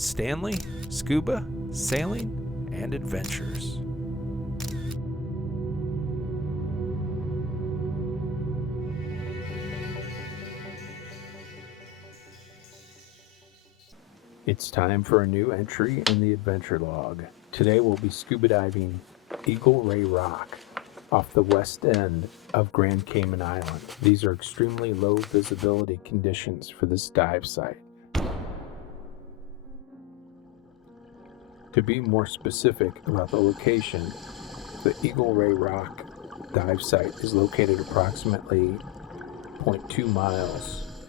Stanley, Scuba, Sailing, and Adventures. It's time for a new entry in the adventure log. Today we'll be scuba diving Eagle Ray Rock off the west end of Grand Cayman Island. These are extremely low visibility conditions for this dive site. To be more specific about the location, the Eagle Ray Rock dive site is located approximately 0.2 miles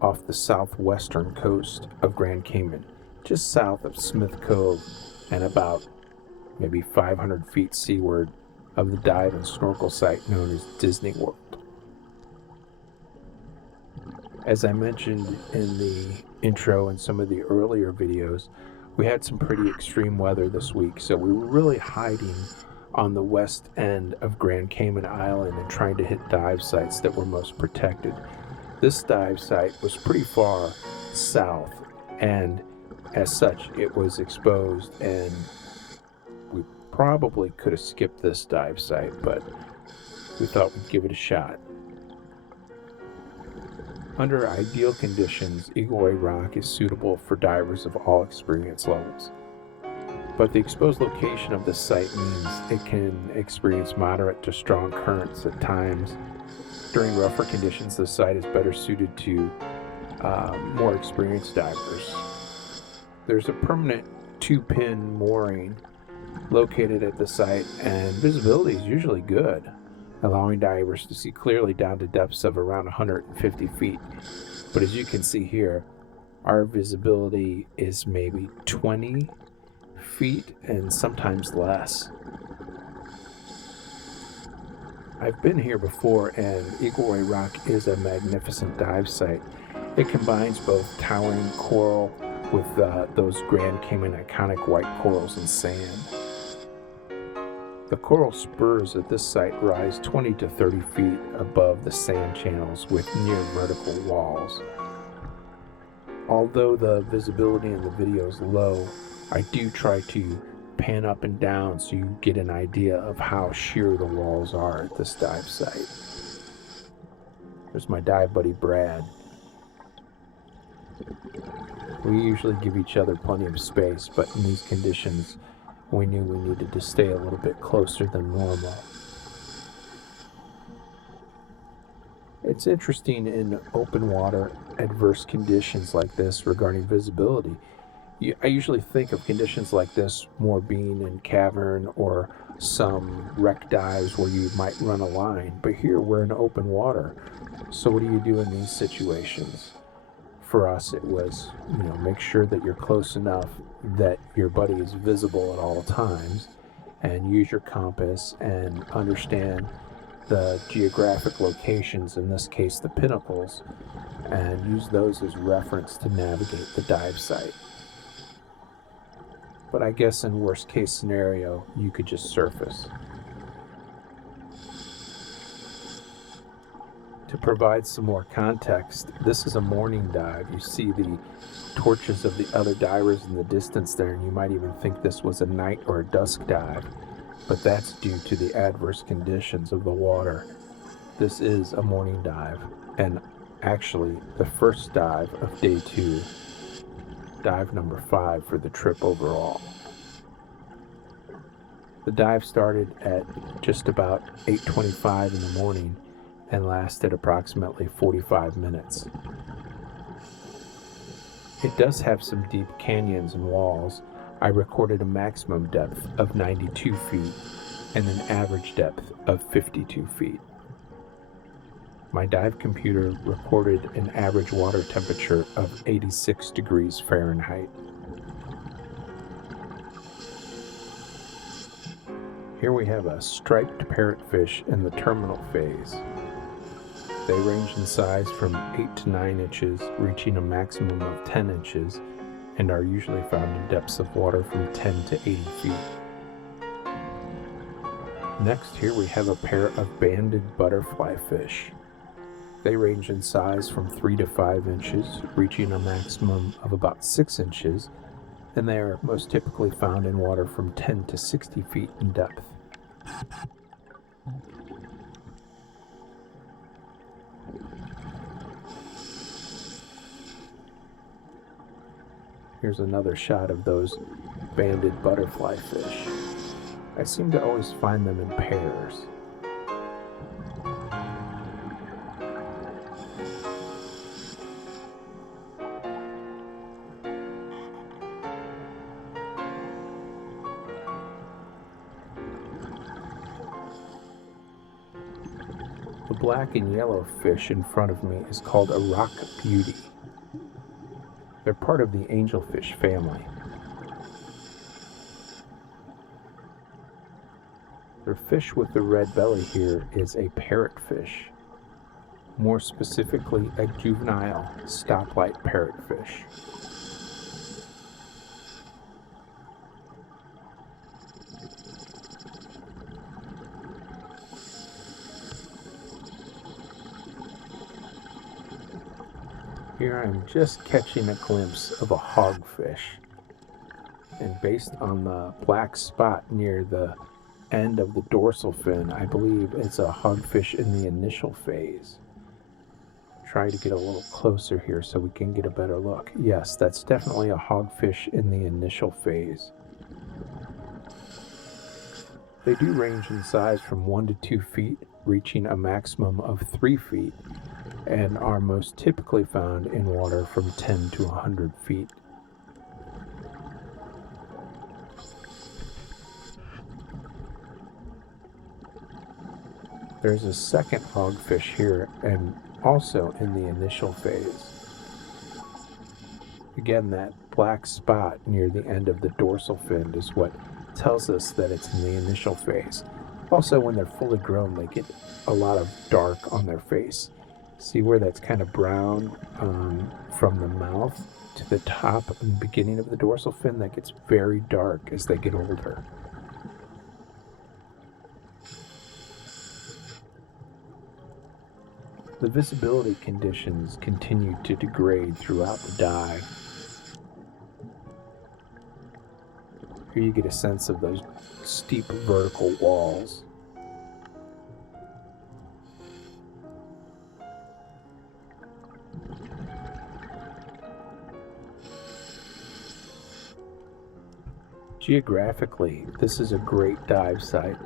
off the southwestern coast of Grand Cayman, just south of Smith Cove and about maybe 500 feet seaward of the dive and snorkel site known as Disney World. As I mentioned in the intro and some of the earlier videos, we had some pretty extreme weather this week, so we were really hiding on the west end of Grand Cayman Island and trying to hit dive sites that were most protected. This dive site was pretty far south, and as such, it was exposed, and we probably could have skipped this dive site, but we thought we'd give it a shot. Under ideal conditions, Eagle Ray Rock is suitable for divers of all experience levels. But the exposed location of this site means it can experience moderate to strong currents at times. During rougher conditions, the site is better suited to more experienced divers. There's a permanent 2-pin mooring located at the site, and visibility is usually good, allowing divers to see clearly down to depths of around 150 feet. But as you can see here, our visibility is maybe 20 feet and sometimes less. I've been here before, and Eagle Ray Rock is a magnificent dive site. It combines both towering coral with those Grand Cayman iconic white corals and sand. The coral spurs at this site rise 20 to 30 feet above the sand channels with near vertical walls. Although the visibility in the video is low, I do try to pan up and down so you get an idea of how sheer the walls are at this dive site. There's my dive buddy Brad. We usually give each other plenty of space, but in these conditions we knew we needed to stay a little bit closer than normal. It's interesting in open water, adverse conditions like this regarding visibility. I usually think of conditions like this more being in cavern or some wreck dives where you might run a line, but here we're in open water. So what do you do in these situations? For us, it was, make sure that you're close enough that your buddy is visible at all times, and use your compass and understand the geographic locations, in this case the pinnacles, and use those as reference to navigate the dive site. But I guess in worst case scenario, you could just surface. To provide some more context, this is a morning dive. You see the torches of the other divers in the distance there, and you might even think this was a night or a dusk dive, but that's due to the adverse conditions of the water. This is a morning dive, and actually the first dive of day 2. Dive number 5 for the trip overall. The dive started at just about 8:25 in the morning and lasted approximately 45 minutes. It does have some deep canyons and walls. I recorded a maximum depth of 92 feet and an average depth of 52 feet. My dive computer recorded an average water temperature of 86 degrees Fahrenheit. Here we have a striped parrotfish in the terminal phase. They range in size from 8 to 9 inches, reaching a maximum of 10 inches, and are usually found in depths of water from 10 to 80 feet. Next, here we have a pair of banded butterfly fish. They range in size from 3 to 5 inches, reaching a maximum of about 6 inches, and they are most typically found in water from 10 to 60 feet in depth. Here's another shot of those banded butterfly fish. I seem to always find them in pairs. The black and yellow fish in front of me is called a rock beauty. They're part of the angelfish family. The fish with the red belly here is a parrotfish, more specifically a juvenile stoplight parrotfish. Here I'm just catching a glimpse of a hogfish, and based on the black spot near the end of the dorsal fin, I believe it's a hogfish in the initial phase. Try to get a little closer here so we can get a better look. Yes, that's definitely a hogfish in the initial phase. They do range in size from 1 to 2 feet, reaching a maximum of 3 feet, and are most typically found in water from 10 to 100 feet. There's a second hogfish here, and also in the initial phase. Again, that black spot near the end of the dorsal fin is what tells us that it's in the initial phase. Also, when they're fully grown, they get a lot of dark on their face. See where that's kind of brown from the mouth to the top and beginning of the dorsal fin? That gets very dark as they get older. The visibility conditions continue to degrade throughout the dive. Here you get a sense of those steep vertical walls. Geographically, this is a great dive site,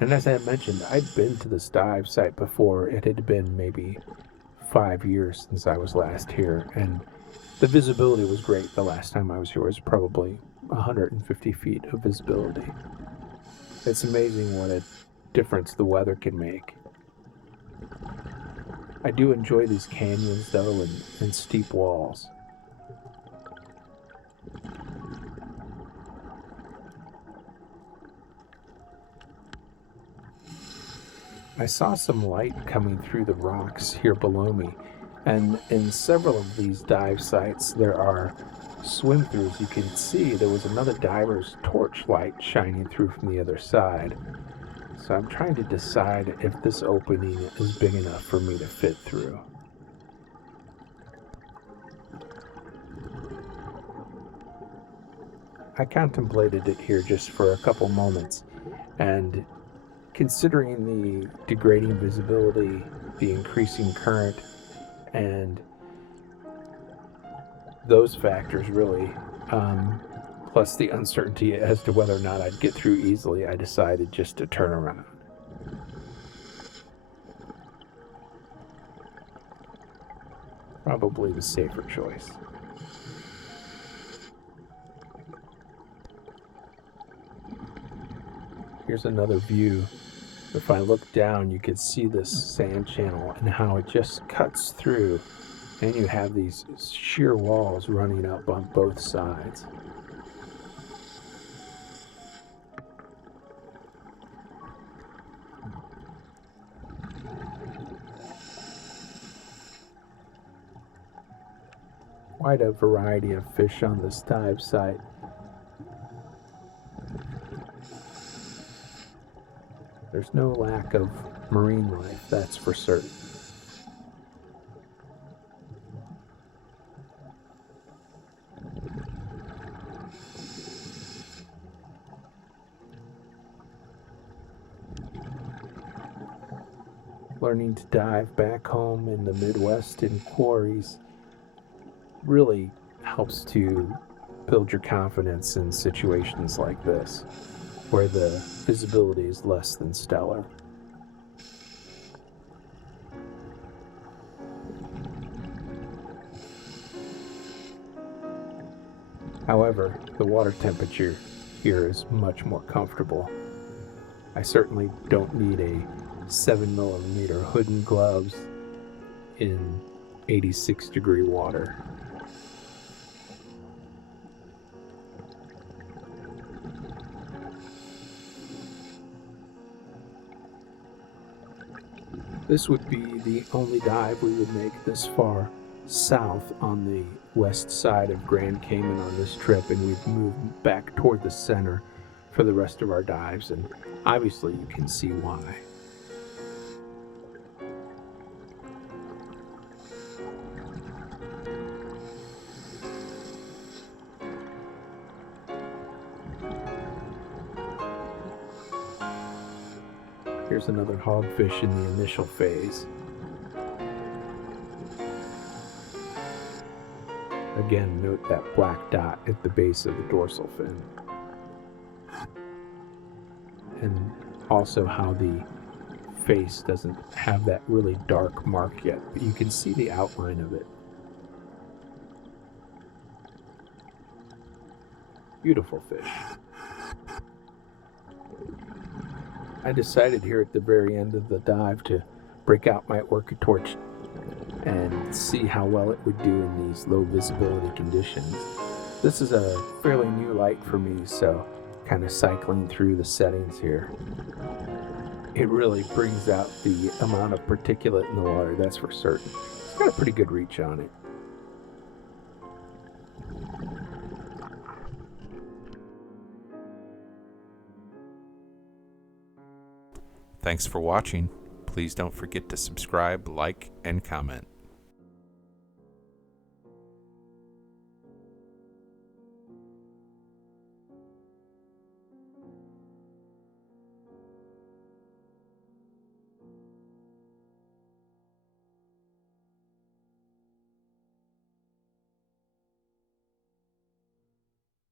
and as I mentioned, I'd been to this dive site before. It had been maybe 5 years since I was last here, and the visibility was great. The last time I was here was probably 150 feet of visibility. It's amazing what a difference the weather can make. I do enjoy these canyons, though, and steep walls. I saw some light coming through the rocks here below me, and in several of these dive sites there are swim-throughs. You can see there was another diver's torch light shining through from the other side. So I'm trying to decide if this opening is big enough for me to fit through. I contemplated it here just for a couple moments, and considering the degrading visibility, the increasing current, and those factors really, plus the uncertainty as to whether or not I'd get through easily, I decided just to turn around. Probably the safer choice. Here's another view. If I look down, you can see this sand channel and how it just cuts through, and you have these sheer walls running up on both sides. Quite a variety of fish on this dive site. There's no lack of marine life, that's for certain. learning to dive back home in the Midwest in quarries really helps to build your confidence in situations like this, where the visibility is less than stellar. However, the water temperature here is much more comfortable. I certainly don't need a 7mm hood and gloves in 86-degree water. This would be the only dive we would make this far south on the west side of Grand Cayman on this trip, and we've moved back toward the center for the rest of our dives, and obviously you can see why. Here's another hogfish in the initial phase. Again, note that black dot at the base of the dorsal fin. And also how the face doesn't have that really dark mark yet, but you can see the outline of it. Beautiful fish. I decided here at the very end of the dive to break out my orca torch and see how well it would do in these low visibility conditions. This is a fairly new light for me, so kind of cycling through the settings here. It really brings out the amount of particulate in the water, that's for certain. It's got a pretty good reach on it. Thanks for watching. Please don't forget to subscribe, like, and comment.